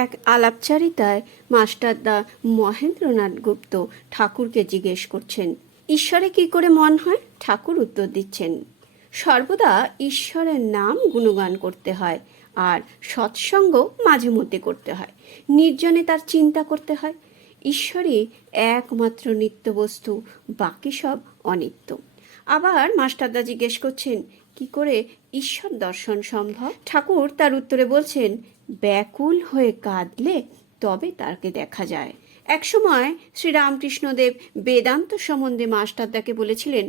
এক আলাপচারিতায় মাস্টারদা মহেন্দ্রনাথ গুপ্ত ঠাকুরকে জিজ্ঞেস করছেন, ঈশ্বরে কি করে মন হয়? ঠাকুর উত্তর দিচ্ছেন, সর্বদা ঈশ্বরের নাম গুণগান করতে হয়, আর সৎসঙ্গ মাঝে মধ্যে করতে হয়, নির্জনে তার চিন্তা করতে হয়। ঈশ্বরই একমাত্র নিত্য বস্তু, বাকি সব অনিত্য। আবার মাস্টারদা জিজ্ঞেস করছেন, কি করে ঈশ্বর দর্শন সম্ভব? ঠাকুর তার উত্তরে বলছেন, ব্যাকুল হয়ে কাঁদলে তবে তাকে দেখা যায়। একসময় শ্রীরামকৃষ্ণদেব বেদান্ত সম্বন্ধে মাস্টারদাকে বলেছিলেন,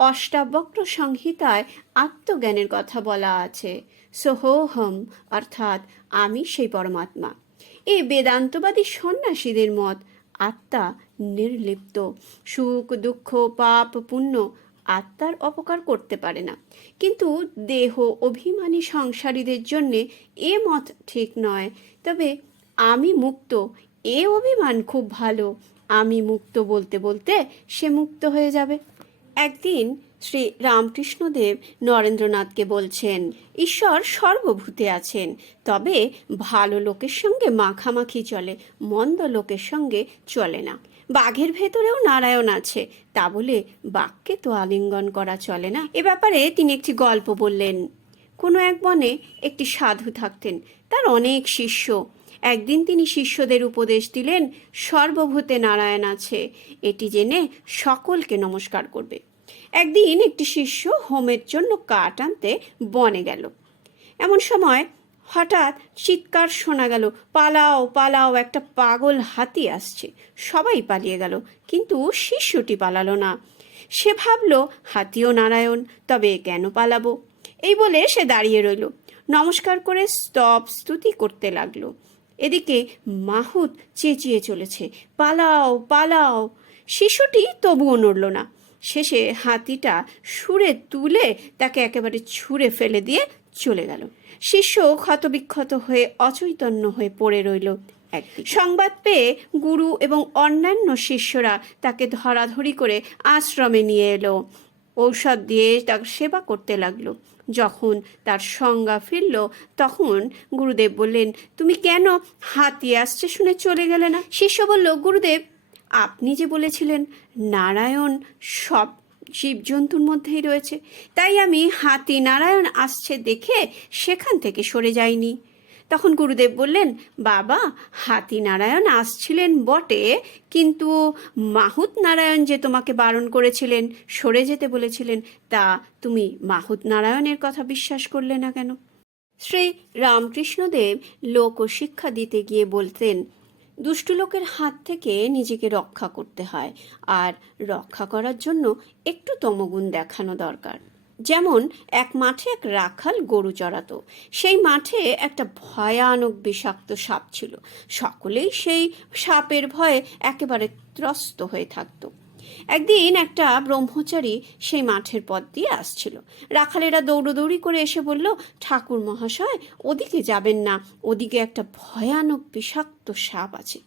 অষ্টাবক্র সংহিতায় আত্মজ্ঞানের কথা বলা আছে, সোহোহম, অর্থাৎ আমি সেই পরমাত্মা। এই বেদান্তবাদী সন্ন্যাসীদের মত, আত্মা নির্লিপ্ত, সুখ দুঃখ পাপ পুণ্য আত্মার অপকার করতে পারে না। কিন্তু দেহ অভিমানী সংসারীদের জন্যে এ মত ঠিক নয়। তবে আমি মুক্ত, এ অভিমান খুব ভালো। আমি মুক্ত বলতে বলতে সে মুক্ত হয়ে যাবে। একদিন শ্রী রামকৃষ্ণদেব নরেন্দ্রনাথকে বলছেন, ঈশ্বর সর্বভূতে আছেন, তবে ভালো লোকের সঙ্গে মাখামাখি চলে, মন্দ লোকের সঙ্গে চলে না। বাঘের ভেতরেও নারায়ণ আছে, তা বলে বাঘকে তো আলিঙ্গন করা চলে না। এ ব্যাপারে তিনি একটি গল্প বললেন। কোনো এক বনে একটি সাধু থাকতেন, তার অনেক শিষ্য। একদিন তিনি শিষ্যদের উপদেশ দিলেন, সর্বভূতে নারায়ণ আছে, এটি জেনে সকলকে নমস্কার করবে। একদিন একটি শিষ্য হোমের জন্য কাঠ আনতে বনে গেল। এমন সময় হঠাৎ চিৎকার শোনা গেল, পালাও পালাও, একটা পাগল হাতি আসছে। সবাই পালিয়ে গেল, কিন্তু শিষ্যটি পালালো না। সে ভাবল, হাতিও নারায়ণ, তবে কেন পালাবো? এই বলে সে দাঁড়িয়ে রইল, নমস্কার করে স্তব স্তুতি করতে লাগলো। এদিকে মাহুত চেঁচিয়ে চলেছে, পালাও পালাও। শিশুটি তবুও নড়ল না। শেষে হাতিটা সুরে তুলে তাকে একেবারে ছুঁড়ে ফেলে দিয়ে চলে গেল। শিষ্য ক্ষতবিক্ষত হয়ে অচৈতন্য হয়ে পড়ে রইল। সংবাদ পেয়ে গুরু এবং অন্যান্য শিষ্যরা তাকে ধরাধরি করে আশ্রমে নিয়ে এলো। ঔষধ দিয়ে তার সেবা করতে লাগলো। যখন তার সংজ্ঞা ফিরল, তখন গুরুদেব বললেন, তুমি কেন হাতি আসছে শুনে চলে গেলে না? শিষ্য বলল, গুরুদেব, আপনি যে বলেছিলেন নারায়ণ সব জীবজন্তুর মধ্যেই রয়েছে, তাই আমি হাতি নারায়ণ আসছে দেখে সেখান থেকে সরে যাইনি। তখন গুরুদেব বললেন, বাবা, হাতি নারায়ণ আসছিলেন বটে, কিন্তু মাহুত নারায়ণ যে তোমাকে বারণ করেছিলেন, সরে যেতে বলেছিলেন, তা তুমি মাহুত নারায়ণের কথা বিশ্বাস করলে না কেন? শ্রী রামকৃষ্ণদেব লোকশিক্ষা দিতে গিয়ে বলতেন, দুষ্টু লোকের হাত থেকে নিজেকে রক্ষা করতে হয়, আর রক্ষা করার জন্য একটু তমগুণ দেখানো দরকার। যেমন এক মাঠে এক রাখাল গরু চড়াতো। সেই মাঠে একটা ভয়ানক বিষাক্ত সাপ ছিল। সকলেই সেই সাপের ভয়ে একেবারে ত্রস্ত হয়ে থাকতো। একদিন একটা ব্রহ্মচারী সেই মাঠের পথ দিয়ে আসছিল। রাখালেরা দৌড়োদৌড়ি করে এসে বলল, ঠাকুর মহাশয়, ওদিকে যাবেন না, ওদিকে একটা ভয়ানক বিষাক্ত সাপ আছে।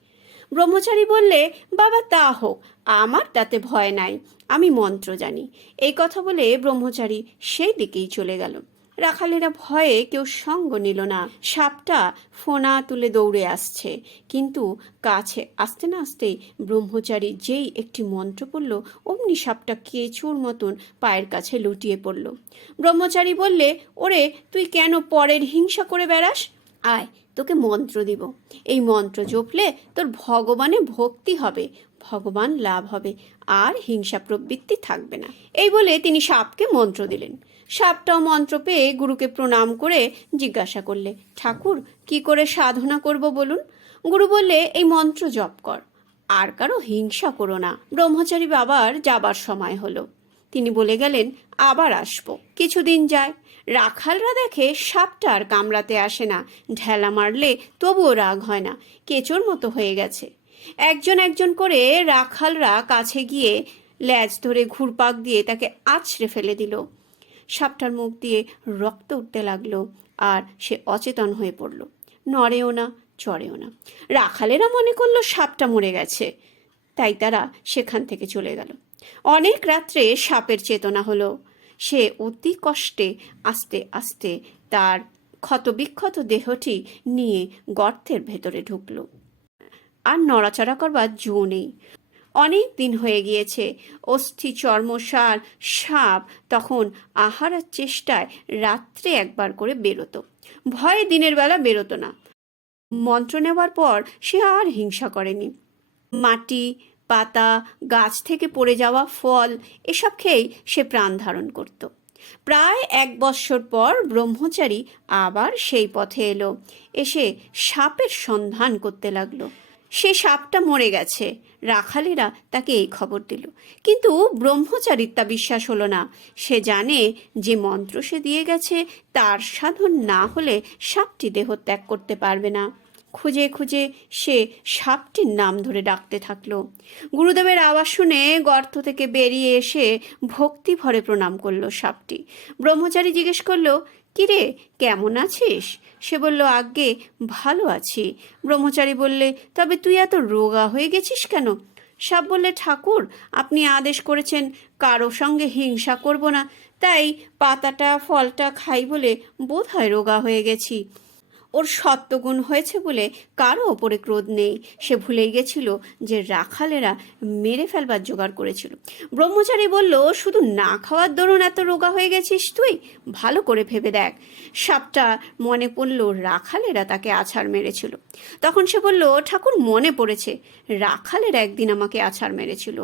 ব্রহ্মচারী বললে, বাবা, তা হোক, আমার তাতে ভয় নাই, আমি মন্ত্র জানি। এই কথা বলে ব্রহ্মচারী সেই দিকেই চলে গেল। রাখালেরা ভয়ে কেউ সঙ্গ নিল না। সাপটা ফোনা তুলে দৌড়ে আসছে, কিন্তু কাছে আসতে না আসতেই ব্রহ্মচারী যেই একটি মন্ত্র পড়ল, অমনি সাপটা কেঁচোর মতন পায়ের কাছে লুটিয়ে পড়ল। ব্রহ্মচারী বললে, ওরে, তুই কেন পরের হিংসা করে বেড়াস? আয়, তোকে মন্ত্র দিব। এই মন্ত্র জপলে তোর ভগবানে ভক্তি হবে, ভগবান লাভ হবে, আর হিংসা প্রবৃত্তি থাকবে না। এই বলে তিনি সাপকে মন্ত্র দিলেন। সাপটাও মন্ত্র পেয়ে গুরুকে প্রণাম করে জিজ্ঞাসা করলে, ঠাকুর, কি করে সাধনা করব বলুন? গুরু বললে, এই মন্ত্র জপ কর, আর কারো হিংসা করো না। ব্রহ্মচারী বাবার যাবার সময় হলো। তিনি বলে গেলেন, আবার আসবো। কিছুদিন যায়, রাখালরা দেখে সাপটা আর কামড়াতে আসে না, ঢেলা মারলে তবুও রাগ হয় না, কেঁচোর মতো হয়ে গেছে। একজন একজন করে রাখালরা কাছে গিয়ে ল্যাজ ধরে ঘুরপাক দিয়ে তাকে আছড়ে ফেলে দিল। সাপটার মুখ দিয়ে রক্ত উঠতে লাগলো, আর সে অচেতন হয়ে পড়ল, নড়েও না, চড়েও না। রাখালেরা মনে করলো সাপটা মরে গেছে, তাই তারা সেখান থেকে চলে গেল। অনেক রাত্রে সাপের চেতনা হলো। সে অতি কষ্টে আস্তে আস্তে তার ক্ষতবিক্ষত দেহটি নিয়ে গর্তের ভেতরে ঢুকল। আর নড়াচড়া করবার জো নেই। অনেক দিন হয়ে গিয়েছে। অস্থি চর্মসার সাপ তখন আহারের চেষ্টায় রাত্রে একবার করে বেরোতো। ভয়ে দিনের বেলা বেরোতো না। মন্ত্র নেওয়ার পর সে আর হিংসা করেনি। মাটি, পাতা, গাছ থেকে পড়ে যাওয়া ফল এসব খেয়েই সে প্রাণ ধারণ করত। প্রায় 1 বৎসর পর ব্রহ্মচারী আবার সেই পথে এলো। এসে সাপের সন্ধান করতে লাগলো। সে সাপটা মরে গেছে। রাখালেরা তাকে এই খবর দিল, কিন্তু ব্রহ্মচারীর তা বিশ্বাস হলো না। সে জানে যে মন্ত্র সে দিয়ে গেছে তার সাধন না হলে সাপটি দেহ ত্যাগ করতে পারবে না। খুঁজে খুঁজে সে সাপটির নাম ধরে ডাকতে থাকলো। গুরুদেবের আওয়াজ শুনে গর্ত থেকে বেরিয়ে এসে ভক্তি ভরে প্রণাম করলো সাপটি। ব্রহ্মচারী জিজ্ঞেস করলো, কিরে, কেমন আছিস? সে বলল, আজ্ঞে ভালো আছি। ব্রহ্মচারী বললে, তবে তুই এত রোগা হয়ে গেছিস কেন? সাপ বললে, ঠাকুর, আপনি আদেশ করেছেন কারো সঙ্গে হিংসা করব না, তাই পাতাটা ফলটা খাই বলে বোধ হয় রোগা হয়ে গেছি। ওর সত্যগুণ হয়েছে বলে কারো ওপরে ক্রোধ নেই। সে ভুলেই গেছিল যে রাখালেরা মেরে ফেলবার জোগাড় করেছিল। ব্রহ্মচারী বলল, শুধু না খাওয়ার দরুন এত রোগা হয়ে গেছিস তুই? ভালো করে ভেবে দেখ। সাপটা মনে পড়ল রাখালেরা তাকে আছাড় মেরেছিল। তখন সে বলল, ঠাকুর, মনে পড়েছে, রাখালেরা একদিন আমাকে আছাড় মেরেছিল।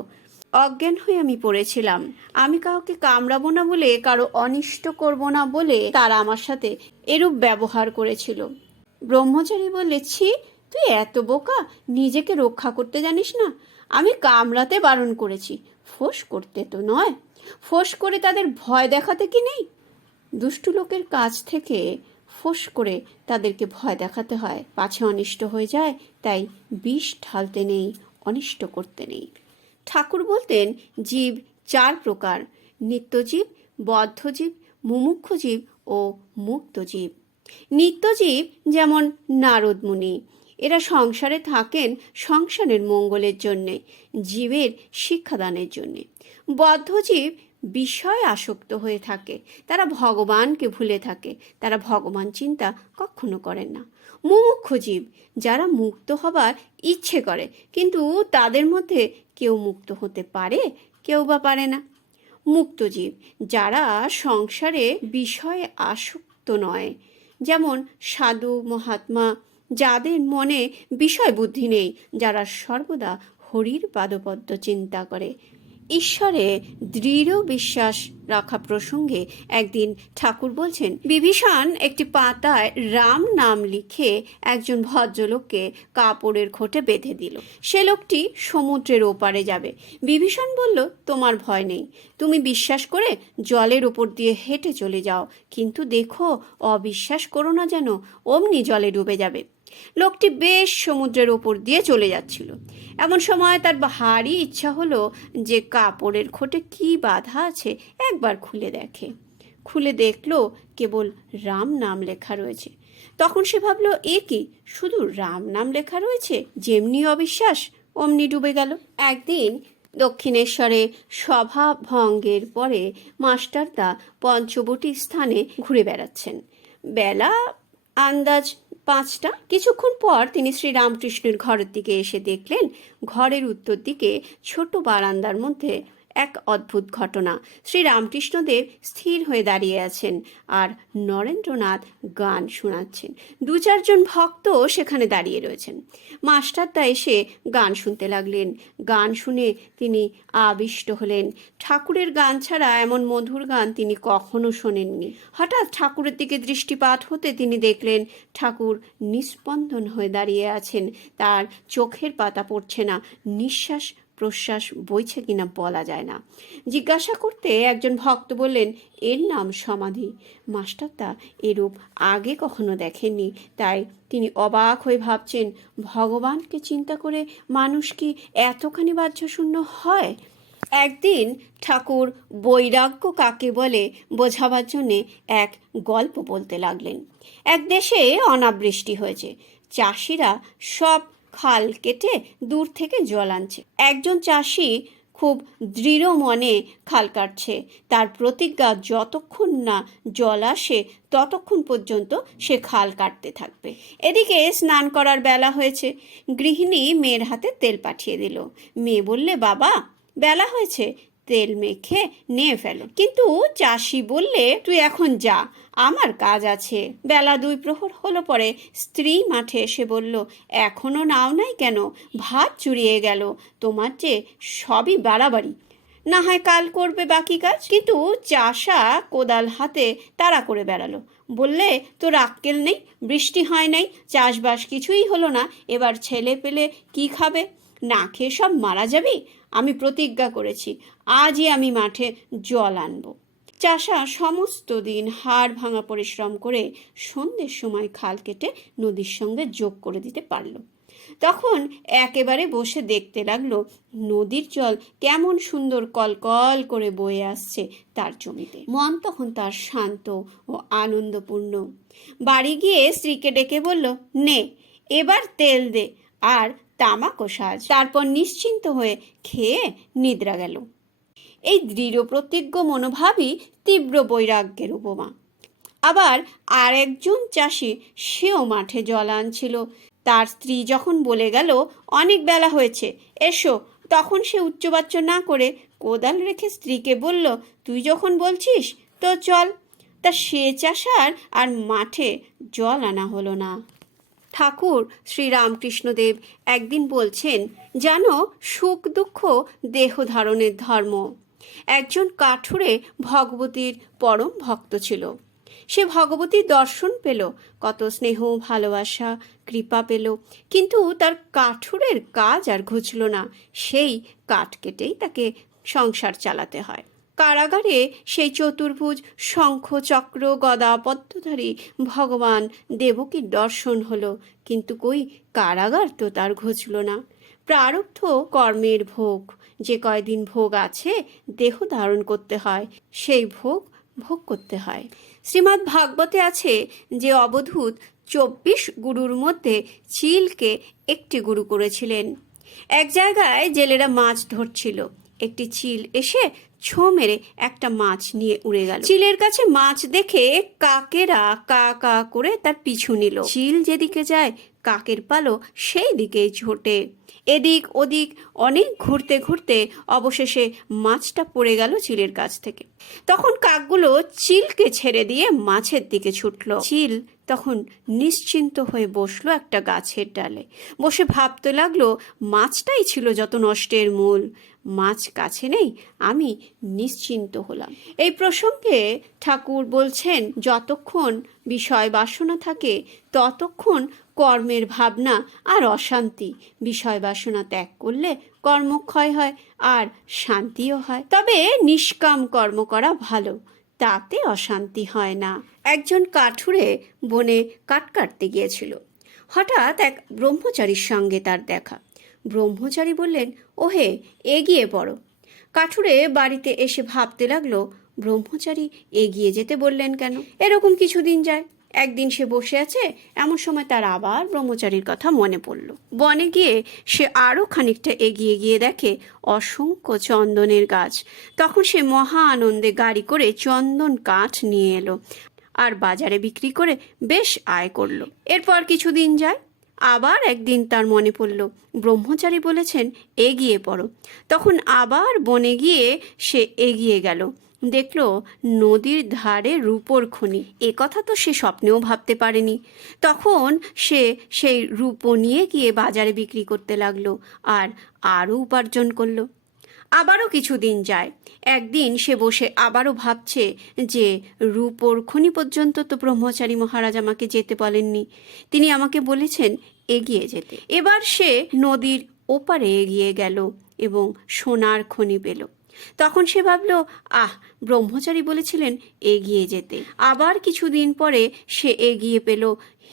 অজ্ঞান হয়ে আমি পড়েছিলাম। আমি কাউকে কামড়াবো না বলে, কারো অনিষ্ট করব না বলে তারা আমার সাথে এরূপ ব্যবহার করেছিল। ব্রহ্মচারী বললে, ছি, তুই এত বোকা, নিজেকে রক্ষা করতে জানিস না? আমি কামড়াতে বারণ করেছি, ফোঁস করতে তো নয়। ফোঁস করে তাদের ভয় দেখাতে কি নেই? দুষ্টু লোকের কাছ থেকে ফোঁস করে তাদেরকে ভয় দেখাতে হয়, পাছে অনিষ্ট হয়ে যায়। তাই বিষ ঢালতে নেই, অনিষ্ট করতে নেই। ঠাকুর বলতেন, জীব 4 প্রকার: নিত্যজীব, বদ্ধজীব, মুমুক্ষুজীব ও মুক্তজীব। নিত্যজীব যেমন নারদ মুনি, এরা সংসারে থাকেন সংসারের মঙ্গলের জন্যে, জীবের শিক্ষাদানের জন্যে। বদ্ধজীব বিষয় আসক্ত হয়ে থাকে, তারা ভগবানকে ভুলে থাকে, তারা ভগবান চিন্তা কখনো করেন না। মুমুক্ষু জীব, যারা মুক্ত হবার ইচ্ছে করে, কিন্তু তাদের মধ্যে কেউ মুক্ত হতে পারে, কেউ বা পারে না। মুক্তজীব, যারা সংসারে বিষয়ে আসক্ত নয়, যেমন সাধু মহাত্মা, যাদের মনে বিষয় বুদ্ধি নেই, যারা সর্বদা হরির পাদপদ্ম চিন্তা করে। ঈশ্বরে দৃঢ় বিশ্বাস রাখা প্রসঙ্গে একদিন ঠাকুর বলছেন, বিভীষণ একটি পাতায় রাম নাম লিখে একজন ভদ্রলোককে কাপড়ের খোঁটে বেঁধে দিল। সে লোকটি সমুদ্রের ওপারে যাবে। বিভীষণ বলল, তোমার ভয় নেই, তুমি বিশ্বাস করে জলের ওপর দিয়ে হেঁটে চলে যাও, কিন্তু দেখো অবিশ্বাস করো না যেন অমনি জলে ডুবে যাবে। লোকটি বেশ সমুদ্রের ওপর দিয়ে চলে যাচ্ছিল। এমন সময় তার ভারী ইচ্ছা হলো যে কাপড়ের খোঁটে কি বাঁধা আছে একবার খুলে দেখে। খুলে দেখলো কেবল রাম নাম লেখা রয়েছে। তখন সে ভাবলো, এ কি, শুধু রাম নাম লেখা রয়েছে? যেমনি অবিশ্বাস অমনি ডুবে গেল। একদিন দক্ষিণেশ্বরে সভা ভঙ্গের পরে মাস্টারদা পঞ্চবটী স্থানে ঘুরে বেড়াচ্ছেন। বেলা আন্দাজ 5টা। কিছুক্ষণ পর তিনি শ্রীরামকৃষ্ণের ঘরের দিকে এসে দেখলেন, ঘরের উত্তর দিকে ছোট বারান্দার মধ্যে এক অদ্ভুত ঘটনা। শ্রীরামকৃষ্ণদেব স্থির হয়ে দাঁড়িয়ে আছেন আর নরেন্দ্রনাথ গান শোনাচ্ছেন। 2-4 জন ভক্ত সেখানে দাঁড়িয়ে রয়েছেন। মাস্টারদা এসে গান শুনতে লাগলেন। গান শুনে তিনি আবিষ্ট হলেন। ঠাকুরের গান ছাড়া এমন মধুর গান তিনি কখনো শোনেননি। হঠাৎ ঠাকুরের দিকে দৃষ্টিপাত হতে তিনি দেখলেন ঠাকুর নিস্পন্দন হয়ে দাঁড়িয়ে আছেন। তার চোখের পাতা পড়ছে না, নিঃশ্বাস প্রশ্বাস বইছে কিনা বলা যায় না। জিজ্ঞাসা করতে একজন ভক্ত বললেন, এর নাম সমাধি। মাস্টারদা এরূপ আগে কখনো দেখেননি, তাই তিনি অবাক হয়ে ভাবছেন, ভগবানকে চিন্তা করে মানুষ কি এতখানি বাহ্যশূন্য হয়? একদিন ঠাকুর বৈরাগ্য কাকে বলে বোঝাবার জন্যে এক গল্প বলতে লাগলেন। এক দেশে অনাবৃষ্টি হয়েছে। চাষিরা সব খাল কেটে দূর থেকে জল আনছে। একজন চাষি খুব দৃঢ় মনে খাল কাটছে। তার প্রতিজ্ঞা যতক্ষণ না জল আসে ততক্ষণ পর্যন্ত সে খাল কাটতে থাকবে। এদিকে স্নান করার বেলা হয়েছে। গৃহিণী মেয়ের হাতে তেল পাঠিয়ে দিল। মেয়ে বললে, বাবা বেলা হয়েছে, তেল মেখে নিয়ে ফেলো। কিন্তু চাষি বললে, তুই এখন যা, আমার কাজ আছে। বেলা 2 প্রহর হলো পরে স্ত্রী মাঠে এসে বলল, এখনো নাও নাই কেন? ভাত চুরিয়ে গেল। তোমার যে সবই বাড়াবাড়ি, না হয় কাল করবে বাকি কাজ। কিন্তু চাষা কোদাল হাতে তাড়া করে বেড়ালো। বললে, তোর আক্কেল নেই? বৃষ্টি হয় নাই, চাষবাস কিছুই হলো না, এবার ছেলে পেলে কি খাবে? না খেয়ে সব মারা যাবি। আমি প্রতিজ্ঞা করেছি, আজই আমি মাঠে জল আনবো। চাষা সমস্ত দিন হাড় ভাঙা পরিশ্রম করে সন্ধ্যের সময় খাল কেটে নদীর সঙ্গে যোগ করে দিতে পারল। তখন একেবারে বসে দেখতে লাগলো নদীর জল কেমন সুন্দর কলকল করে বয়ে আসছে তার জমিতে। মন তখন তার শান্ত ও আনন্দপূর্ণ। বাড়ি গিয়ে স্ত্রীকে ডেকে বলল, নে এবার তেল দে আর তামাকও সাজ। তারপর নিশ্চিন্ত হয়ে খেয়ে নিদ্রা গেল। এই দৃঢ় প্রতিজ্ঞ মনোভাবই তীব্র বৈরাগ্যের উপমা। আবার আর একজন চাষি, সেও মাঠে জল আনছিল। তার স্ত্রী যখন বলে গেল, অনেক বেলা হয়েছে, এসো, তখন সে উচ্চবাচ্য না করে কোদাল রেখে স্ত্রীকে বলল, তুই যখন বলছিস তো চল। তা সে চাষার আর মাঠে জল আনা হলো না। ঠাকুর শ্রীরামকৃষ্ণদেব একদিন বলছেন, জানো, সুখ দুঃখ দেহ ধারণের ধর্ম। একজন কাঠুরে ভগবতীর পরম ভক্ত ছিল। সে ভগবতীর দর্শন পেল, কত স্নেহ ভালোবাসা কৃপা পেল, কিন্তু তার কাঠুরের কাজ আর ঘুচল না। সেই কাঠ কেটেই তাকে সংসার চালাতে হয়। কারাগারে সেই চতুর্ভুজ শঙ্খ চক্র গদা পদ্মধারী ভগবান দেবকীর দর্শন হলো, কিন্তু কই কারাগার তো তার ঘুচল না। প্রারব্ধ কর্মের ভোগ, যে কয়দিন ভোগ আছে দেহ ধারণ করতে হয়, সেই ভোগ ভোগ করতে হয়। শ্রীমদ্ ভাগবতে আছে যে অবধূত 24 গুরুর মধ্যে চিলকে একটি গুরু করেছিলেন। এক জায়গায় জেলেরা মাছ ধরছিল। একটি চিল এসে ছো মেরে একটা মাছ নিয়ে উড়ে গেল। চিলের কাছে মাছ দেখে কাকেরা কা কা করে তার পিছু নিল। চিল যেদিকে যায় কাকের পালো সেই দিকেই ছোটে। এদিক ওদিক অনেক ঘুরতে ঘুরতে অবশেষে মাছটা পড়ে গেল চিলের কাছ থেকে। তখন কাকগুলো চিলকে ছেড়ে দিয়ে মাছের দিকে ছুটল। চিল তখন নিশ্চিন্ত হয়ে বসলো একটা গাছের ডালে। বসে ভাবতে লাগলো, মাছটাই ছিল যত নষ্টের মূল। মাছ কাছে নেই, আমি নিশ্চিন্ত হলাম। এই প্রসঙ্গে ঠাকুর বলছেন, যতক্ষণ বিষয় বাসনা থাকে ততক্ষণ কর্মের ভাবনা আর অশান্তি। বিষয় বাসনা ত্যাগ করলে কর্মক্ষয় হয় আর শান্তিও হয়। তবে নিষ্কাম কর্ম করা ভালো, তাতে অশান্তি হয় না। একজন কাঠুরে বনে কাঠ কাটতে গিয়েছিল। হঠাৎ এক ব্রহ্মচারীর সঙ্গে তার দেখা। ব্রহ্মচারী বললেন, ওহে, এগিয়ে পড়ো। কাঠুরে বাড়িতে এসে ভাবতে লাগলো, ব্রহ্মচারী এগিয়ে যেতে বললেন কেন? এরকম কিছুদিন যায়। একদিন সে বসে আছে, এমন সময় তার আবার ব্রহ্মচারীর কথা মনে পড়ল। বনে গিয়ে সে আরও খানিকটা এগিয়ে গিয়ে দেখে অসংখ্য চন্দনের গাছ। তখন সে মহা আনন্দে গাড়ি করে চন্দন কাঠ নিয়ে এলো আর বাজারে বিক্রি করে বেশ আয় করলো। এরপর কিছুদিন যায়। আবার একদিন তার মনে পড়ল, ব্রহ্মচারী বলেছেন এগিয়ে পড়ো। তখন আবার বনে গিয়ে সে এগিয়ে গেল। দেখল নদীর ধারে রূপোর খনি। এ কথা তো সে স্বপ্নেও ভাবতে পারেনি। তখন সে সেই রূপো নিয়ে গিয়ে বাজারে বিক্রি করতে লাগলো আর আরও উপার্জন করলো। আবারও কিছুদিন যায়। একদিন সে বসে আবারও ভাবছে যে রূপোর খনি পর্যন্ত তো ব্রহ্মচারী মহারাজ আমাকে যেতে বলেননি, তিনি আমাকে বলেছেন এগিয়ে যেতে। এবার সে নদীর ওপারে এগিয়ে গেল এবং সোনার খনি পেল। তখন সে ভাবল, ব্রহ্মচারী বলেছিলেন এগিয়ে যেতে। আবার কিছুদিন পরে সে এগিয়ে পেল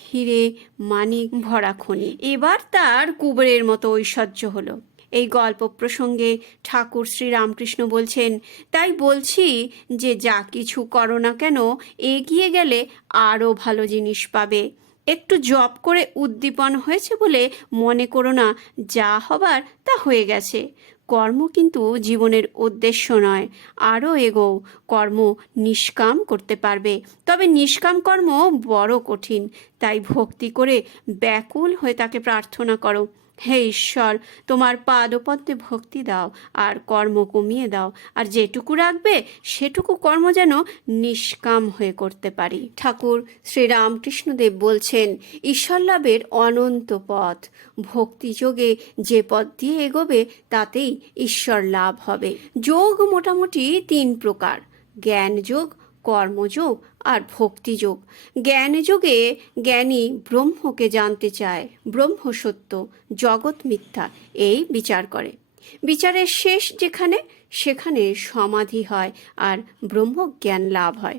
হিরে মানিক ভরা খনি। এবার তার কুবেরের মতো ঐশ্বর্য হলো। এই গল্প প্রসঙ্গে ঠাকুর শ্রীরামকৃষ্ণ বলছেন, তাই বলছি যে যা কিছু করো না কেন, এগিয়ে গেলে আরও ভালো জিনিস পাবে। একটু জপ করে উদ্দীপন হয়েছে বলে মনে করো না যা হবার তা তা হয়ে গেছে। কর্ম কিন্তু জীবনের উদ্দেশ্য নয়। আরও এগোও, কর্ম নিষ্কাম করতে পারবে, তবে নিষ্কাম কর্ম বড় কঠিন। তাই ভক্তি করে ব্যাকুল হয়ে তাকে প্রার্থনা করো, হে ঈশ্বর, তোমার পাদপদ্মে ভক্তি দাও আর কর্ম কমিয়ে দাও, আর যেটুকু রাখবে সেটুকু কর্ম যেন নিষ্কাম হয়ে করতে পারি। ঠাকুর শ্রীরামকৃষ্ণদেব বলছেন, ঈশ্বর লাভের অনন্ত পথ। ভক্তিযোগে যে পথ দিয়ে এগোবে তাতেই ঈশ্বর লাভ হবে। যোগ মোটামুটি 3 প্রকার: জ্ঞানযোগ, কর্মযোগ আর ভক্তিযোগ। জ্ঞানযোগে জ্ঞানী ব্রহ্মকে জানতে চায়, ব্রহ্ম সত্য, জগৎ মিথ্যা, এই বিচার করে। বিচারের শেষ যেখানে, সেখানে সমাধি হয় আর ব্রহ্ম জ্ঞান লাভ হয়।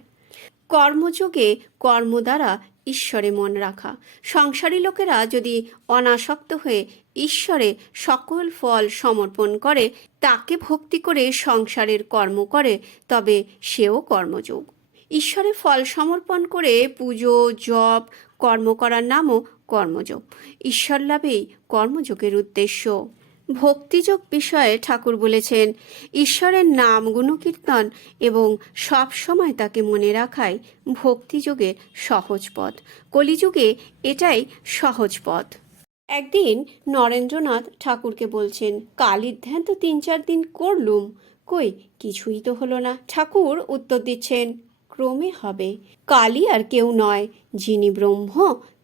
কর্মযোগে কর্ম দ্বারা ঈশ্বরে মন রাখা। সংসারী লোকেরা যদি অনাসক্ত হয়ে ঈশ্বরে সকল ফল সমর্পণ করে, তাকে ভক্তি করে সংসারের কর্ম করে, তবে সেও কর্মযোগ। ঈশ্বরে ফল সমর্পণ করে পুজো জপ কর্ম করার নামও কর্মযোগ। ঈশ্বর লাভেই কর্মযোগের উদ্দেশ্য। ভক্তিযোগ বিষয়ে ঠাকুর বলেছেন, ঈশ্বরের নাম গুণকীর্তন এবং সব সময় তাকে মনে রাখাই ভক্তিযোগের সহজ পথ। কলিযুগে এটাই সহজ পথ। একদিন নরেন্দ্রনাথ ঠাকুরকে বলছেন, কালীর ধ্যান তো 3-4 দিন করলুম, কই কিছুই তো হলো না। ঠাকুর উত্তর দিচ্ছেন, ক্রমে হবে। কালী আর কেউ নয়, যিনি ব্রহ্ম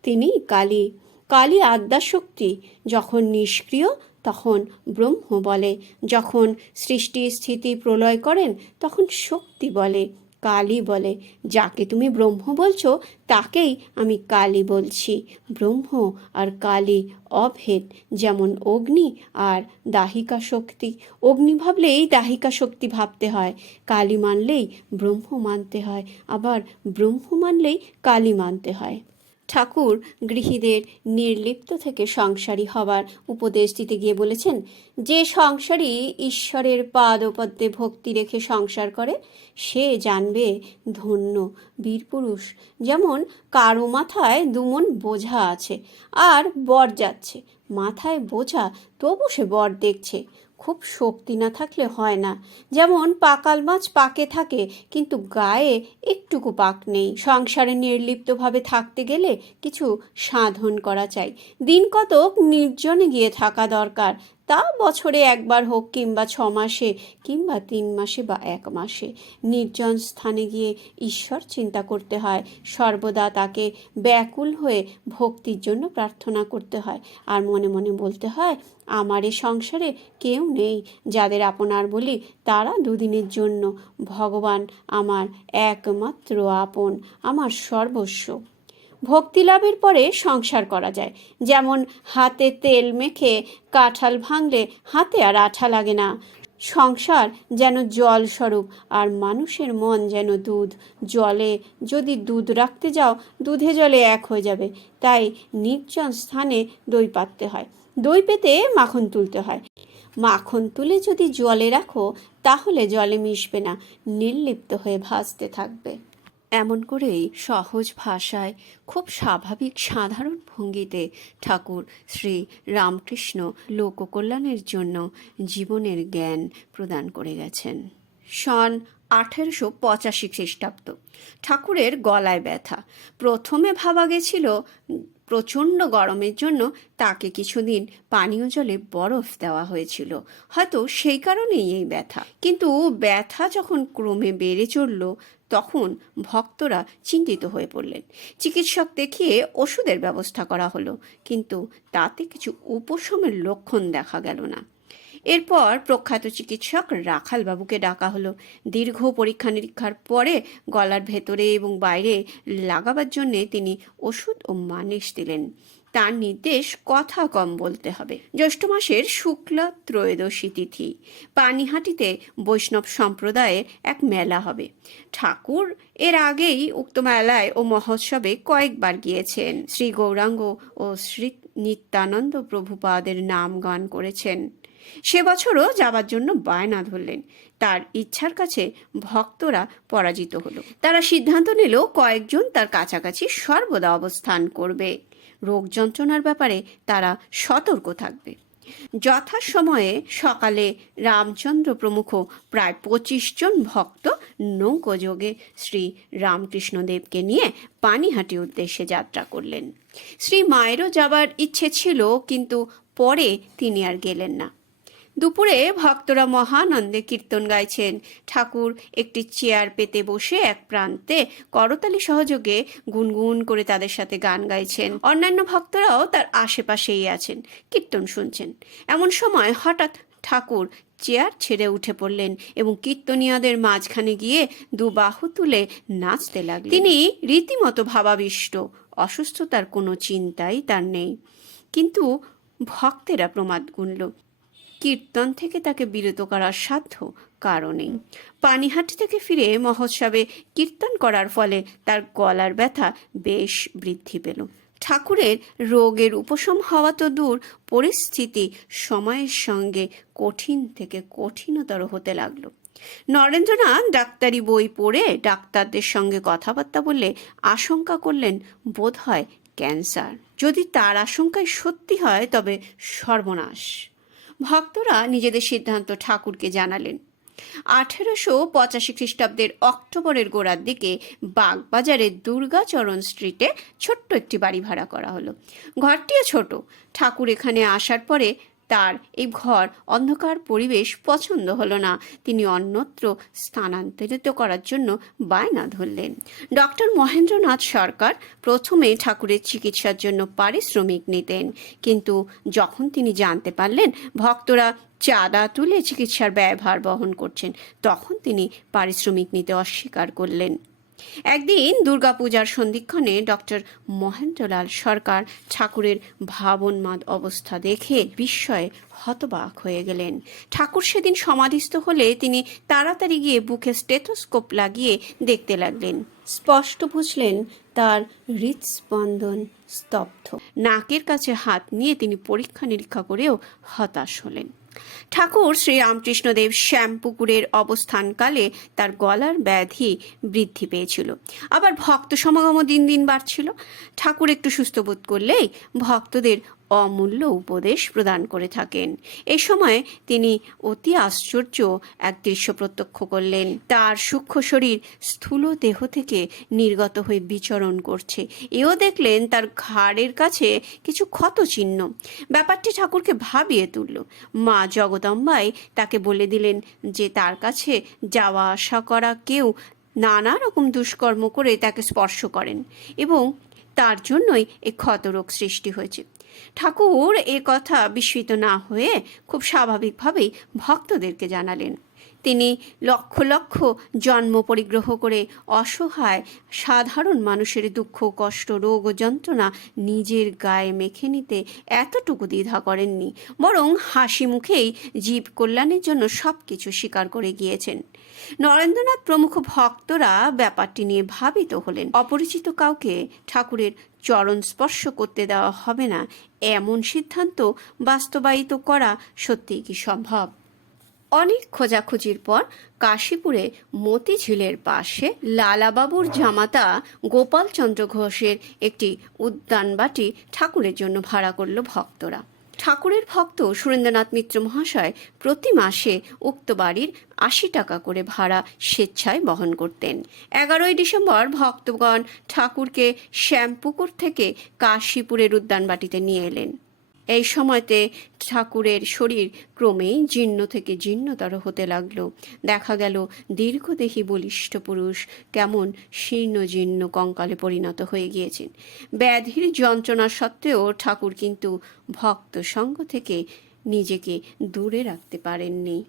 তিনিই কালী। কালী আদ্যাশক্তি, যখন নিষ্ক্রিয় তখন ব্রহ্ম বলে, যখন সৃষ্টি স্থিতি প্রলয় করেন তখন শক্তি বলে, কালী বলে। যাকে তুমি ব্রহ্ম বলছো তাকেই আমি কালী বলছি। ব্রহ্ম আর কালী অভেদ, যেমন অগ্নি আর দাহিকা শক্তি। অগ্নি ভাবলেই দাহিকা শক্তি ভাবতে হয়, কালী মানলেই ব্রহ্ম মানতে হয়, আবার ব্রহ্ম মানলেই কালী মানতে হয়। ঠাকুর গৃহীদের নির্লিপ্ত থেকে সংসারী হবার উপদেশ দিতে গিয়ে বলেছেন, যে সংসারী ঈশ্বরের পাদপদ্মে ভক্তি রেখে সংসার করে সে জানবে ধন্য। বীরপুরুষ যেমন কারো মাথায় 2 মণ বোঝা আছে আর বর যাচ্ছে, মাথায় বোঝা তবু সে বর দেখছে। খুব শক্তি না থাকলে হয় না। যেমন পাকাল মাছ পাকে থাকে কিন্তু গায়ে একটুকু পাক নেই। সংসারে নির্লিপ্তভাবে থাকতে গেলে কিছু সাধন করা চাই। দিন কতক নির্জনে গিয়ে থাকা দরকার, তা বছরে একবার হোক, কিংবা 6 মাসে, কিংবা 3 মাসে বা 1 মাসে। নির্জন স্থানে গিয়ে ঈশ্বর চিন্তা করতে হয়, সর্বদা তাকে ব্যাকুল হয়ে ভক্তির জন্য প্রার্থনা করতে হয়, আর মনে মনে বলতে হয়, আমার এ সংসারে কেউ নেই, যাদের আপনার বলি তারা 2 দিনের জন্য। ভগবান আমার একমাত্র আপন, আমার সর্বস্ব। ভক্তি লাভের পরে সংসার করা যায়। যেমন হাতে তেল মেখে কাঁঠাল ভাঙলে হাতে আর আঠা লাগে না। সংসার যেন জল স্বরূপ, আর মানুষের মন যেন দুধ। জলে যদি দুধ রাখতে যাও, দুধে জলে এক হয়ে যাবে। তাই নির্জন স্থানে দই পাততে হয়, দই পেতে মাখন তুলতে হয়। মাখন তুলে যদি জলে রাখো তাহলে জলে মিশবে না, নির্লিপ্ত হয়ে ভাসতে থাকবে। এমন করেই সহজ ভাষায় খুব স্বাভাবিক সাধারণ ভঙ্গিতে ঠাকুর শ্রী রামকৃষ্ণ লোককল্যাণের জন্য জীবনের জ্ঞান প্রদান করে গেছেন। সন 1885 খ্রিস্টাব্দ। ঠাকুরের গলায় ব্যথা। প্রথমে ভাবা গেছিল প্রচণ্ড গরমের জন্য তাকে কিছুদিন পানীয় জলে বরফ দেওয়া হয়েছিল, হয়তো সেই কারণেই এই ব্যথা। কিন্তু ব্যথা যখন ক্রমে বেড়ে চলল তখন ভক্তরা চিন্তিত হয়ে পড়লেন। চিকিৎসক দেখিয়ে ওষুধের ব্যবস্থা করা হলো, কিন্তু তাতে কিছু উপশমের লক্ষণ দেখা গেল না। এরপর প্রখ্যাত চিকিৎসক রাখালবাবুকে ডাকা হলো। দীর্ঘ পরীক্ষা নিরীক্ষার পরে গলার ভেতরে এবং বাইরে লাগাবার জন্যে তিনি ওষুধ ও মালিশ দিলেন। তার নির্দেশ, কথা কম বলতে হবে। জ্যৈষ্ঠ মাসের শুক্লা ত্রয়োদশী তিথি পানিহাটিতে বৈষ্ণব সম্প্রদায়ের এক মেলা হবে। ঠাকুর এর আগেই উক্ত মেলায় ও মহোৎসবে কয়েকবার গিয়েছেন। শ্রী গৌরাঙ্গ ও শ্রী নিত্যানন্দ প্রভুপাদের নাম গান করেছেন। সে বছরও যাবার জন্য বায়না ধরলেন। তার ইচ্ছার কাছে ভক্তরা পরাজিত হলো। তারা সিদ্ধান্ত নিল কয়েকজন তার কাছাকাছি সর্বদা অবস্থান করবে। রোগ যন্ত্রণার ব্যাপারে তারা সতর্ক থাকবে। যথাসময়ে সকালে রামচন্দ্র প্রমুখ প্রায় 25 জন ভক্ত নৌকোযোগে শ্রী রামকৃষ্ণদেবকে নিয়ে পানিহাটি উদ্দেশ্যে যাত্রা করলেন। শ্রী মায়েরও যাবার ইচ্ছে ছিল, কিন্তু পরে তিনি আর গেলেন না। দুপুরে ভক্তরা মহানন্দে কীর্তন গাইছেন। ঠাকুর একটি চেয়ার পেতে বসে এক প্রান্তে করতালি সহযোগে গুনগুন করে তাদের সাথে গান গাইছেন। অন্যান্য ভক্তরাও তার আশেপাশেই আছেন, কীর্তন শুনছেন। এমন সময় হঠাৎ ঠাকুর চেয়ার ছেড়ে উঠে পড়লেন এবং কীর্তনীয়দের মাঝখানে গিয়ে দুবাহু তুলে নাচতে লাগলেন। তিনি রীতিমতো ভাবাবিষ্ট। অসুস্থতার কোনো চিন্তাই তার নেই, কিন্তু ভক্তেরা প্রমাদ গুনল। কীর্তন থেকে তাকে বিরত করার সাধ্য কারণেই। পানিহাটি থেকে ফিরে মহোৎসবে কীর্তন করার ফলে তার গলার ব্যথা বেশ বৃদ্ধি পেল। ঠাকুরের রোগের উপশম হওয়া তো দূর, পরিস্থিতি সময়ের সঙ্গে কঠিন থেকে কঠিনতর হতে লাগলো। নরেন্দ্রনাথ ডাক্তারি বই পড়ে ডাক্তারদের সঙ্গে কথাবার্তা বললে আশঙ্কা করলেন বোধ হয় ক্যান্সার। যদি তার আশঙ্কায় সত্যি হয় তবে সর্বনাশ। ভক্তরা নিজেদের সিদ্ধান্ত ঠাকুরকে জানালেন। 1885 খ্রিস্টাব্দের অক্টোবরের গোড়ার দিকে বাগবাজারের দুর্গাচরণ স্ট্রিটে ছোট্ট একটি বাড়ি ভাড়া করা হলো। ঘরটিও ছোট। ঠাকুর এখানে আসার পরে তার এই ঘর অন্ধকার পরিবেশ পছন্দ হলো না। তিনি অন্যত্র স্থানান্তরিত করার জন্য বায়না ধরলেন। ডক্টর মহেন্দ্রনাথ সরকার প্রথমে ঠাকুরের চিকিৎসার জন্য পারিশ্রমিক নিতেন, কিন্তু যখন তিনি জানতে পারলেন ভক্তরা চাঁদা তুলে চিকিৎসার ব্যয়ভার বহন করছেন, তখন তিনি পারিশ্রমিক নিতে অস্বীকার করলেন। একদিন দুর্গাপূজার সন্ধিক্ষণে ডক্টর মহেন্দ্রলাল সরকার ঠাকুরের ভাবন্মাদ অবস্থা দেখে বিস্ময়ে হতবাক হয়ে গেলেন। ঠাকুর সেদিন সমাধিস্থ হলে তিনি তাড়াতাড়ি গিয়ে বুকে স্টেথোস্কোপ লাগিয়ে দেখতে লাগলেন। স্পষ্ট বুঝলেন তার হৃদস্পন্দন স্তব্ধ। নাকের কাছে হাত নিয়ে তিনি পরীক্ষা নিরীক্ষা করেও হতাশ হলেন। ঠাকুর শ্রী রামকৃষ্ণদেব শ্যামপুকুরের অবস্থানকালে তার গলার ব্যাধি বৃদ্ধি পেয়েছিল, আবার ভক্ত সমাগমও দিন দিন বাড়ছিল। ঠাকুর একটু সুস্থ বোধ করলেই ভক্তদের অমূল্য উপদেশ প্রদান করে থাকেন। এই সময় তিনি অতি আশ্চর্য এক দৃশ্য প্রত্যক্ষ করলেন। তার সূক্ষ্ম শরীর স্থূল দেহ থেকে নির্গত হয়ে বিচরণ করছে। এও দেখলেন তার ঘাড়ের কাছে কিছু ক্ষত চিহ্ন। ব্যাপারটি ঠাকুরকে ভাবিয়ে তুলল। মা জগদম্বাই তাকে বলে দিলেন যে তার কাছে যাওয়া আসা করা কেউ নানা রকম দুষ্কর্ম করে তাকে স্পর্শ করেন এবং তার জন্যই এই ক্ষতরোগ সৃষ্টি হয়েছে। ঠাকুর এ কথা বিস্মিত না হয়ে খুব স্বাভাবিকভাবেই ভক্তদেরকে জানালেন। তিনি লক্ষ লক্ষ জন্ম পরিগ্রহ করে অসহায় সাধারণ মানুষের দুঃখ কষ্ট রোগ ও যন্ত্রণা নিজের গায়ে মেখে নিতে এতটুকু দ্বিধা করেননি, বরং হাসি মুখেই জীব কল্যাণের জন্য সব কিছু স্বীকার করে গিয়েছেন। নরেন্দ্রনাথ প্রমুখ ভক্তরা ব্যাপারটি নিয়ে ভাবিত হলেন। অপরিচিত কাউকে ঠাকুরের চরণ স্পর্শ করতে দেওয়া হবে না, এমন সিদ্ধান্ত বাস্তবায়িত করা সত্যিই কি সম্ভব? অনেক খোঁজাখুঁজির পর কাশীপুরে মতিঝিলের পাশে লালাবাবুর জামাতা গোপালচন্দ্র ঘোষের একটি উদ্যানবাটি ঠাকুরের জন্য ভাড়া করল ভক্তরা। ঠাকুরের ভক্ত সুরেন্দ্রনাথ মিত্র মহাশয় প্রতি মাসে উক্ত বাড়ির 80 টাকা করে ভাড়া স্বেচ্ছায় বহন করতেন। 11ই ডিসেম্বর ভক্তগণ ঠাকুরকে শ্যামপুকুর থেকে কাশীপুরের উদ্যানবাটিতে নিয়ে এলেন। এই সময়তে ঠাকুরের শরীর ক্রমেই জীর্ণ থেকে জীর্ণতর হতে লাগলো। দেখা গেল দীর্ঘদেহী বলিষ্ঠ পুরুষ কেমন শীর্ণ জীর্ণ কঙ্কালে পরিণত হয়ে গিয়েছেন। ব্যাধির যন্ত্রণা সত্ত্বেও ঠাকুর কিন্তু ভক্ত সঙ্গ থেকে নিজেকে দূরে রাখতে পারেননি।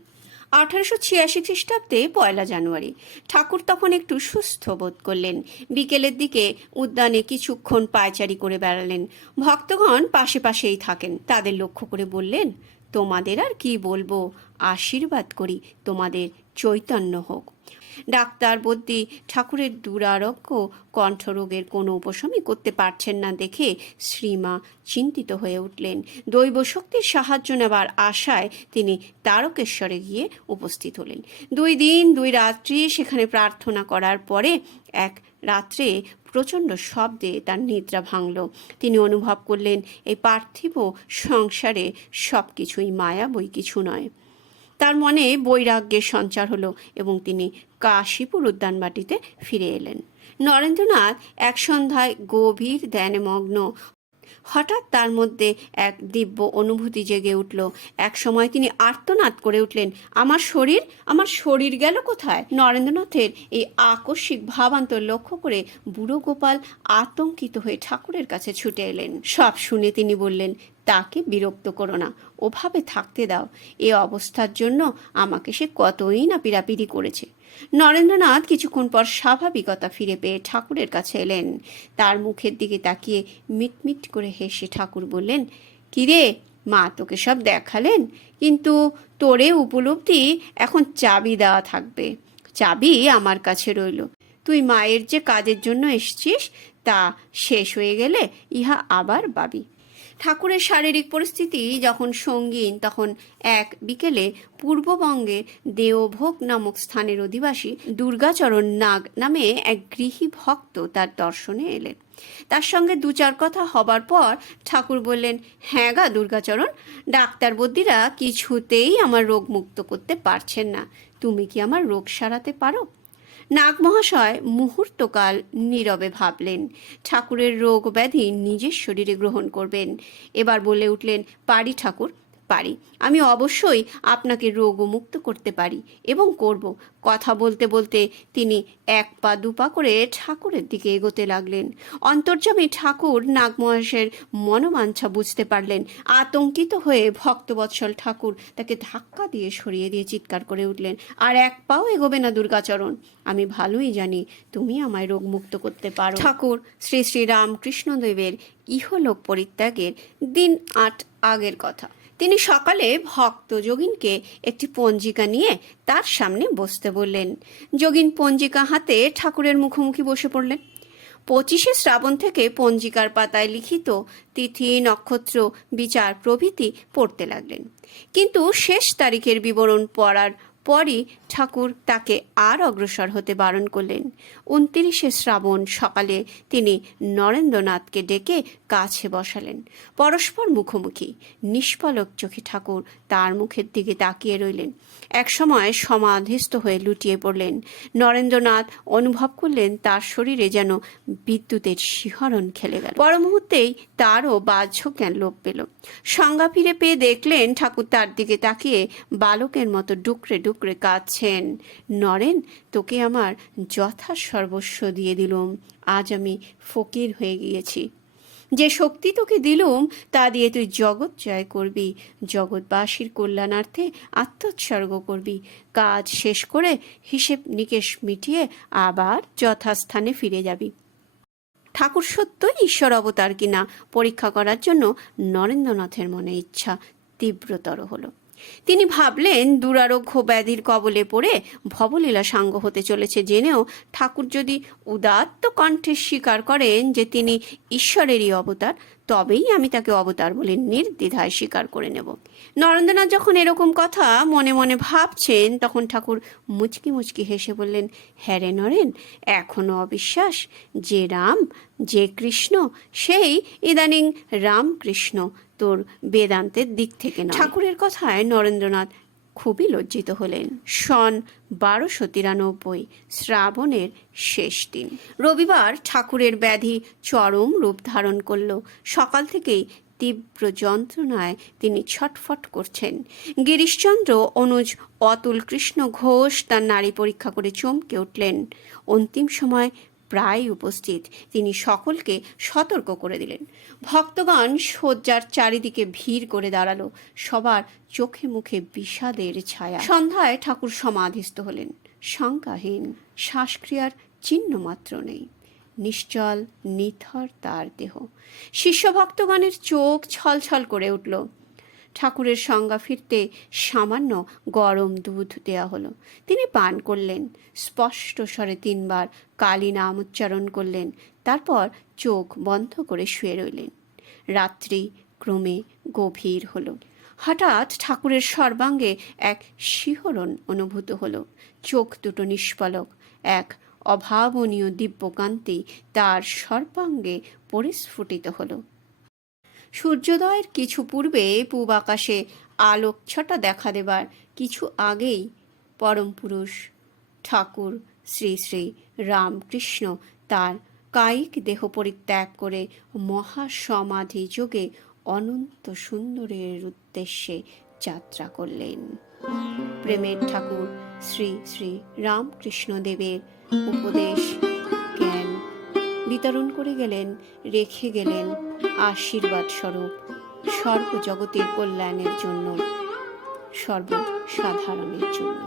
1886 খ্রিস্টাব্দে 1 জানুয়ারি ঠাকুর তখন একটু সুস্থ বোধ করলেন। বিকেলের দিকে উদ্যানে কিছুক্ষণ পায়চারি করে বেড়ালেন। ভক্তগণ পাশে পাশেই থাকেন। তাদের লক্ষ্য করে বললেন, তোমাদের আর কি বলবো, আশীর্বাদ করি তোমাদের চৈতন্য হোক। ডাক্তার বদ্যি ঠাকুরের দুরারোগ্য কণ্ঠরোগের কোনো উপশমই করতে পারছেন না দেখে শ্রীমা চিন্তিত হয়ে উঠলেন। দৈব শক্তির সাহায্য নেবার আশায় তিনি তারকেশ্বরে গিয়ে উপস্থিত হলেন। 2 দিন 2 রাত্রি সেখানে প্রার্থনা করার পরে এক রাত্রে প্রচণ্ড শব্দে তার নিদ্রা ভাঙল। তিনি অনুভব করলেন এই পার্থিব সংসারে সব কিছুই মায়া, বই কিছু নয়। তার মনে বৈরাগ্যের সঞ্চার হলো এবং তিনি কাশীপুর উদ্যানবাটিতে ফিরে এলেন। নরেন্দ্রনাথ এক সন্ধ্যায় গভীর ধ্যানে মগ্ন। হঠাৎ তার মধ্যে এক দিব্য অনুভূতি জেগে উঠল। এক সময় তিনি আর্তনাদ করে উঠলেন, আমার শরীর গেল কোথায়? নরেন্দ্রনাথের এই আকস্মিক ভাবান্তর লক্ষ্য করে বুড়ো গোপাল আতঙ্কিত হয়ে ঠাকুরের কাছে ছুটে এলেন। সব শুনে তিনি বললেন, তাকে বিরক্ত করো না, ওভাবে থাকতে দাও। এ অবস্থার জন্য আমাকে সে কতই না পীড়াপিড়ি করেছে। নরেন্দ্রনাথ কিছুক্ষণ পর স্বাভাবিকতা ফিরে পেয়ে ঠাকুরের কাছে এলেন। তার মুখের দিকে তাকিয়ে মিটমিট করে হেসে ঠাকুর বললেন, কিরে মা তোকে সব দেখালেন, কিন্তু তোরে উপলব্ধি এখন চাবি দেওয়া থাকবে। চাবি আমার কাছে রইল। তুই মায়ের যে কাজের জন্য এসছিস তা শেষ হয়ে গেলে ইহা আবার পাবি। ঠাকুরের শারীরিক পরিস্থিতি যখন সঙ্গীন, তখন এক বিকেলে পূর্ববঙ্গে দেওভোগ নামক স্থানের অধিবাসী দুর্গাচরণ নাগ নামে এক গৃহী ভক্ত তার দর্শনে এলেন। তার সঙ্গে 2-4 কথা হবার পর ঠাকুর বললেন, হ্যাঁ গা দুর্গাচরণ, ডাক্তার বদ্যিরা কিছুতেই আমার রোগ মুক্ত করতে পারছেন না। তুমি কি আমার রোগ সারাতে পারো? নাগ মহাশয় মুহূর্তকাল নীরবে ভাবলেন। ঠাকুরের রোগ ব্যাধি নিজের শরীরে গ্রহণ করবেন। এবার বলে উঠলেন, পারি ঠাকুর, পারি। আমি অবশ্যই আপনাকে রোগমুক্ত করতে পারি এবং করব। কথা বলতে বলতে তিনি 1 পা 2 পা করে ঠাকুরের দিকে এগোতে লাগলেন। অন্তর্যামী ঠাকুর নাগমহাশয়ের মনোবাঞ্ছা বুঝতে পারলেন। আতঙ্কিত হয়ে ভক্তবৎসল ঠাকুর তাকে ধাক্কা দিয়ে সরিয়ে দিয়ে চিৎকার করে উঠলেন, আর 1 পাও এগোবে না দুর্গাচরণ। আমি ভালোই জানি তুমি আমায় রোগমুক্ত করতে পারো। ঠাকুর শ্রী শ্রী রামকৃষ্ণদেবের ইহলোক পরিত্যাগের দিন 8 আগের কথা। তিনি সকালে ভক্ত যোগিনকে একটি পঞ্জিকা নিয়ে তার সামনে বসতে বললেন। যোগিন পঞ্জিকা হাতে ঠাকুরের মুখোমুখি বসে পড়লেন। 25শে শ্রাবণ থেকে পঞ্জিকার পাতায় লিখিত তিথি, নক্ষত্র, বিচার প্রভৃতি পড়তে লাগলেন। কিন্তু শেষ তারিখের বিবরণ পড়ার পরই ঠাকুর তাকে আর অগ্রসর হতে বারণ করলেন। 29শে শ্রাবণ সকালে তিনি নরেন্দ্রনাথকে ডেকে কাছে বসালেন। পরস্পর মুখোমুখি নিষ্পলক চোখে ঠাকুর তার মুখের দিকে তাকিয়ে রইলেন। এক সময় সমাধিস্থ হয়ে লুটিয়ে পড়লেন। নরেন্দ্রনাথ অনুভব করলেন তার শরীরে যেন বিদ্যুতের শিহরণ খেলে গেল। পর মুহূর্তেই তারও বাহ্য জ্ঞান লোপ পেল। সংজ্ঞা ফিরে পেয়ে দেখলেন ঠাকুর তার দিকে তাকিয়ে বালকের মতো ডুকরে ডুকরে কাঁদছেন। নরেন, তোকে আমার যথা সর্বস্ব দিয়ে দিলুম। আজ আমি ফকির হয়ে গিয়েছি। যে শক্তি তোকে দিলুম তা দিয়ে তুই জগৎ জয় করবি, জগৎবাসীর কল্যাণার্থে আত্মোৎসর্গ করবি। কাজ শেষ করে হিসেব নিকেশ মিটিয়ে আবার যথাস্থানে ফিরে যাবি। ঠাকুর সত্যই ঈশ্বর অবতার কিনা পরীক্ষা করার জন্য নরেন্দ্রনাথের মনে ইচ্ছা তীব্রতর হলো। তিনি ভাবলেন, দুরারোগ্য ব্যাধির কবলে পড়ে ভবলীলা সাঙ্গ হতে চলেছে জেনেও ঠাকুর যদি উদাত্ত কণ্ঠে স্বীকার করেন যে তিনি ঈশ্বরেরই অবতার, তবেই আমি তাকে অবতার বলে নির্দ্বিধায় স্বীকার করে নেব। নরেন্দ্রনাথ যখন এরকম কথা মনে মনে ভাবছেন, তখন ঠাকুর মুচকি মুচকি হেসে বললেন, হ্যাঁ রে নরেন, এখনো অবিশ্বাস? যে রাম, যে কৃষ্ণ, সেই ইদানিং রামকৃষ্ণ, তোর বেদান্তের দিক থেকে না। ঠাকুরের কথায় নরেন্দ্রনাথ খুবই লজ্জিত হলেন। সন 1293 শ্রাবণের শেষ দিন রবিবার ঠাকুরের ব্যাধি চরম রূপ ধারণ করল। সকাল থেকেই তীব্র যন্ত্রণায় তিনি ছটফট করছেন। গিরিশচন্দ্র, অনুজ অতুল কৃষ্ণ ঘোষ তার নাড়ি পরীক্ষা করে চমকে উঠলেন। অন্তিম সময় প্রায় উপস্থিত, তিনি সকলকে সতর্ক করে দিলেন। ভক্তগণ শয্যার চারিদিকে ভিড় করে দাঁড়ালো। সবার চোখে মুখে বিষাদের ছায়া। সন্ধ্যায় ঠাকুর সমাধিস্থ হলেন। সংজ্ঞাহীন, শ্বাসক্রিয়ার চিহ্ন মাত্র নেই। নিশ্চল নিথর তার দেহ। শিষ্য ভক্তগণের চোখ ছলছল করে উঠল। ঠাকুরের সংজ্ঞা ফিরতে সামান্য গরম দুধ দেয়া হলো। তিনি পান করলেন, স্পষ্ট স্বরে 3 বার কালী নাম উচ্চারণ করলেন, তারপর চোখ বন্ধ করে শুয়ে রইলেন। রাত্রি ক্রমে গভীর হলো। হঠাৎ ঠাকুরের সর্বাঙ্গে এক শিহরণ অনুভূত হলো। চোখ দুটো নিষ্পলক, এক অভাবনীয় দিব্যকান্তি তার সর্বাঙ্গে পরিস্ফুটিত হলো। সূর্যোদয়ের কিছু পূর্বে পূব আকাশে আলোকছটা দেখা দেবার কিছু আগেই পরম পুরুষ ঠাকুর শ্রী শ্রী রামকৃষ্ণ তার কায়িক দেহ পরিত্যাগ করে মহাসমাধি যোগে অনন্ত সুন্দরের উদ্দেশ্যে যাত্রা করলেন। প্রেমের ঠাকুর শ্রী শ্রী রামকৃষ্ণ দেবের উপদেশ জ্ঞান বিতরণ করে গেলেন, রেখে গেলেন আশীর্বাদ স্বরূপ সর্বজগতের কল্যাণের জন্য, সর্বসাধারণের জন্য।